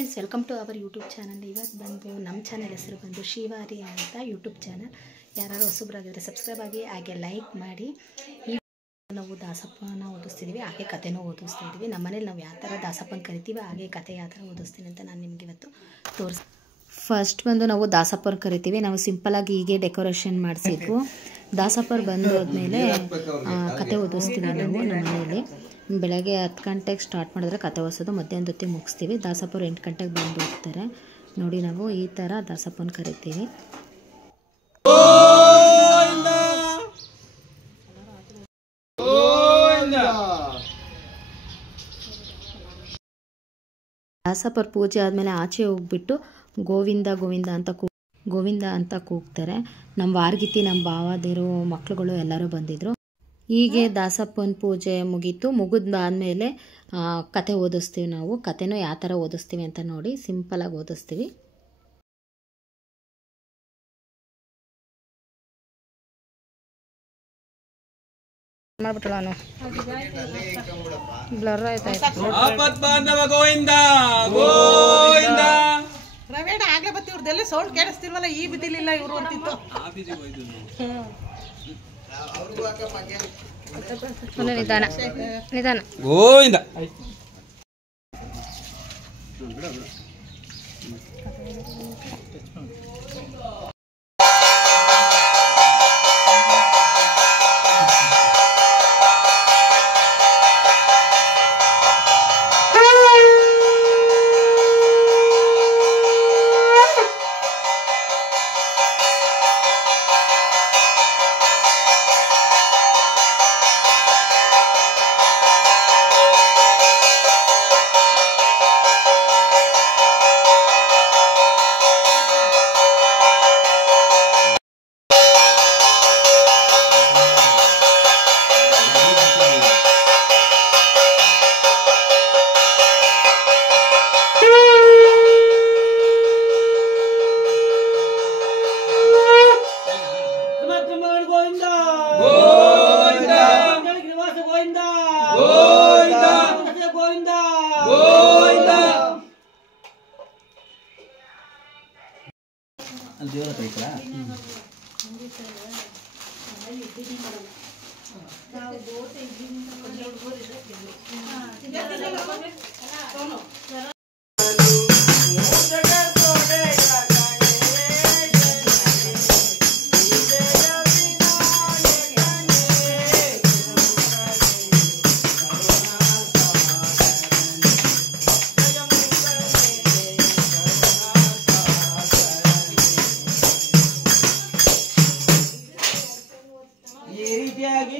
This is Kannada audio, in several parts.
Friends, welcome to our YouTube channel. ಇವತ್ತು ಬಂದು ನಮ್ಮ ಚಾನಲ್ ಹೆಸರು ಬಂದು ಶ್ರೀವಾರಿ ಅಂತ ಯೂಟ್ಯೂಬ್ ಚಾನಲ್. ಯಾರು ಹೊಸಬ್ರಾಗಿದ್ದರೆ ಸಬ್ಸ್ಕ್ರೈಬ್ ಆಗಿ, ಹಾಗೆ ಲೈಕ್ ಮಾಡಿ. ಈ ನಾವು ದಾಸಪ್ಪನ ಓದಿಸ್ತಿದ್ದೀವಿ, ಹಾಗೆ ಕಥೆನೂ ಓದಿಸ್ತಾ ಇದ್ದೀವಿ. ನಮ್ಮ ಮನೇಲಿ ನಾವು ಯಾವ ಥರ ದಾಸಪ್ಪನ ಕರಿತೀವಿ, ಹಾಗೆ ಕಥೆ ಯಾವ ಥರ ಓದಿಸ್ತೀನಿ ಅಂತ ನಾನು ನಿಮಗೆ ಇವತ್ತು ಫಸ್ಟ್ ಬಂದು ನಾವು ದಾಸಪ್ಪನ ಕರಿತೀವಿ. ನಾವು ಸಿಂಪಲಾಗಿ ಹೀಗೆ ಡೆಕೋರೇಷನ್ ಮಾಡಿಸಿದ್ವು. ದಾಸಪ್ಪರು ಬಂದೋದ್ಮೇಲೆ ಕತೆ ಓದಿಸ್ತೀವಿ ನಾವು ನಮ್ಮ ಮನೆಯಲ್ಲಿ. ಬೆಳಗ್ಗೆ 10 ಗಂಟೆಗೆ ಸ್ಟಾರ್ಟ್ ಮಾಡಿದ್ರೆ ಕತೆ ಓದಿಸೋದು, ಮಧ್ಯಾಹ್ನದ ಹೊತ್ತಿಗೆ ಮುಗಿಸ್ತೀವಿ. ದಾಸಪ್ಪರು 8 ಗಂಟೆಗೆ ಬಂದು ಹೋಗ್ತಾರೆ. ನೋಡಿ, ನಾವು ಈ ಥರ ದಾಸಪ್ಪನ ಕರಿತೀವಿ. ದಾಸಪ್ಪರ ಪೂಜೆ ಆದಮೇಲೆ ಆಚೆ ಹೋಗ್ಬಿಟ್ಟು ಗೋವಿಂದ ಗೋವಿಂದ ಅಂತ ಕೂಗ್ತಾರೆ. ನಮ್ಮ ವಾರ್ಗಿತಿ, ನಮ್ಮ ಭಾವದಿರು, ಮಕ್ಳುಗಳು ಎಲ್ಲರೂ ಬಂದಿದ್ರು. ಹೀಗೆ ದಾಸಪ್ಪನ ಪೂಜೆ ಮುಗಿದಾದ್ಮೇಲೆ ಕತೆ ಓದಿಸ್ತೀವಿ ನಾವು. ಕತೆನೂ ಯಾವ ಥರ ಓದಿಸ್ತೀವಿ ಅಂತ ನೋಡಿ, ಸಿಂಪಲಾಗಿ ಓದಿಸ್ತೀವಿ. ಮಾಡ್ಬಿಟ್ಟು ನಾನು ಬ್ಲರ್ ಆಯ್ತಾಯ್ತು. ಗೋವಿಂದ ಗೋವಿಂದ ಪ್ರವೇಣ ಆಗ್ಲೇ ಬತ್ತಿ ಇವ್ರದೆಲ್ಲ ಸೌಂಡ್ ಕೇಳಿಸ್ತಿಲ್ವಲ್ಲ, ಈ ಬಿದ್ದಿಲಿಲ್ಲ ಇವರು ಅಂತಿತ್ತು. ನಿಧಾನ ನಿಧಾನ. ಗೋವಿಂದ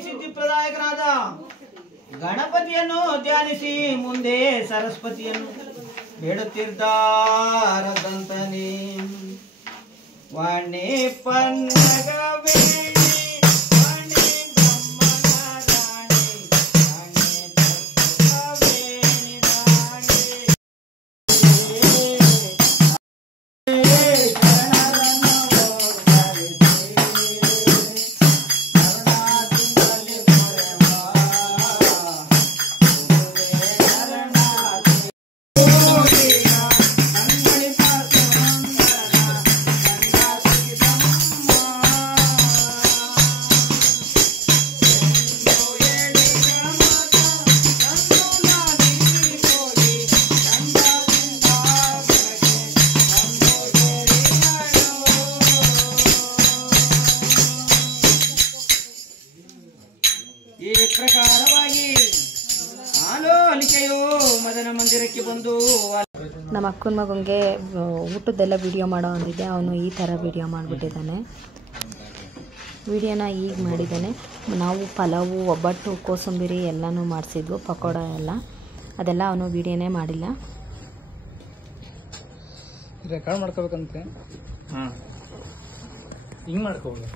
ಸಿದ್ಧಿಪ್ರದಾಯಕರಾದ ಗಣಪತಿಯನ್ನು ಧ್ಯಾನಿಸಿ ಮುಂದೆ ಸರಸ್ವತಿಯನ್ನು ಬೇಡುತ್ತಿದ್ದಾರದಂತನೇ. ವಾಣಿ ಪನ್ನಗವೇ ಈ ಪ್ರಕಾರವಾಗಿ ಆಲೋಲಿಕೆಯು ಮದನ ಮಂದಿರಕ್ಕೆ ಬಂದು ನಮ್ಮ ಅಕ್ಕನ ಮಗನಿಗೆ ಊಟದ್ದೆಲ್ಲ ವಿಡಿಯೋ ಮಾಡೋ ಅಂದಿದ್ದೆ. ಅವನು ಈ ಥರ ವಿಡಿಯೋ ಮಾಡಿಬಿಟ್ಟಿದ್ದಾನೆ. ವಿಡಿಯೋನ ಈಗ ಮಾಡಿದ್ದಾನೆ. ನಾವು ಪಲಾವು, ಒಬ್ಬಟ್ಟು, ಕೋಸಂಬರಿ ಎಲ್ಲನೂ ಮಾಡಿಸಿದ್ವು, ಪಕೋಡ ಎಲ್ಲ. ಅದೆಲ್ಲ ಅವನು ವಿಡಿಯೋನೇ ಮಾಡಿಲ್ಲ. ರೆಕಾರ್ಡ್ ಮಾಡ್ಕೋಬೇಕಂತೆ. ಹಿಂಗೆ ಮಾಡ್ಕೋಬೋದು.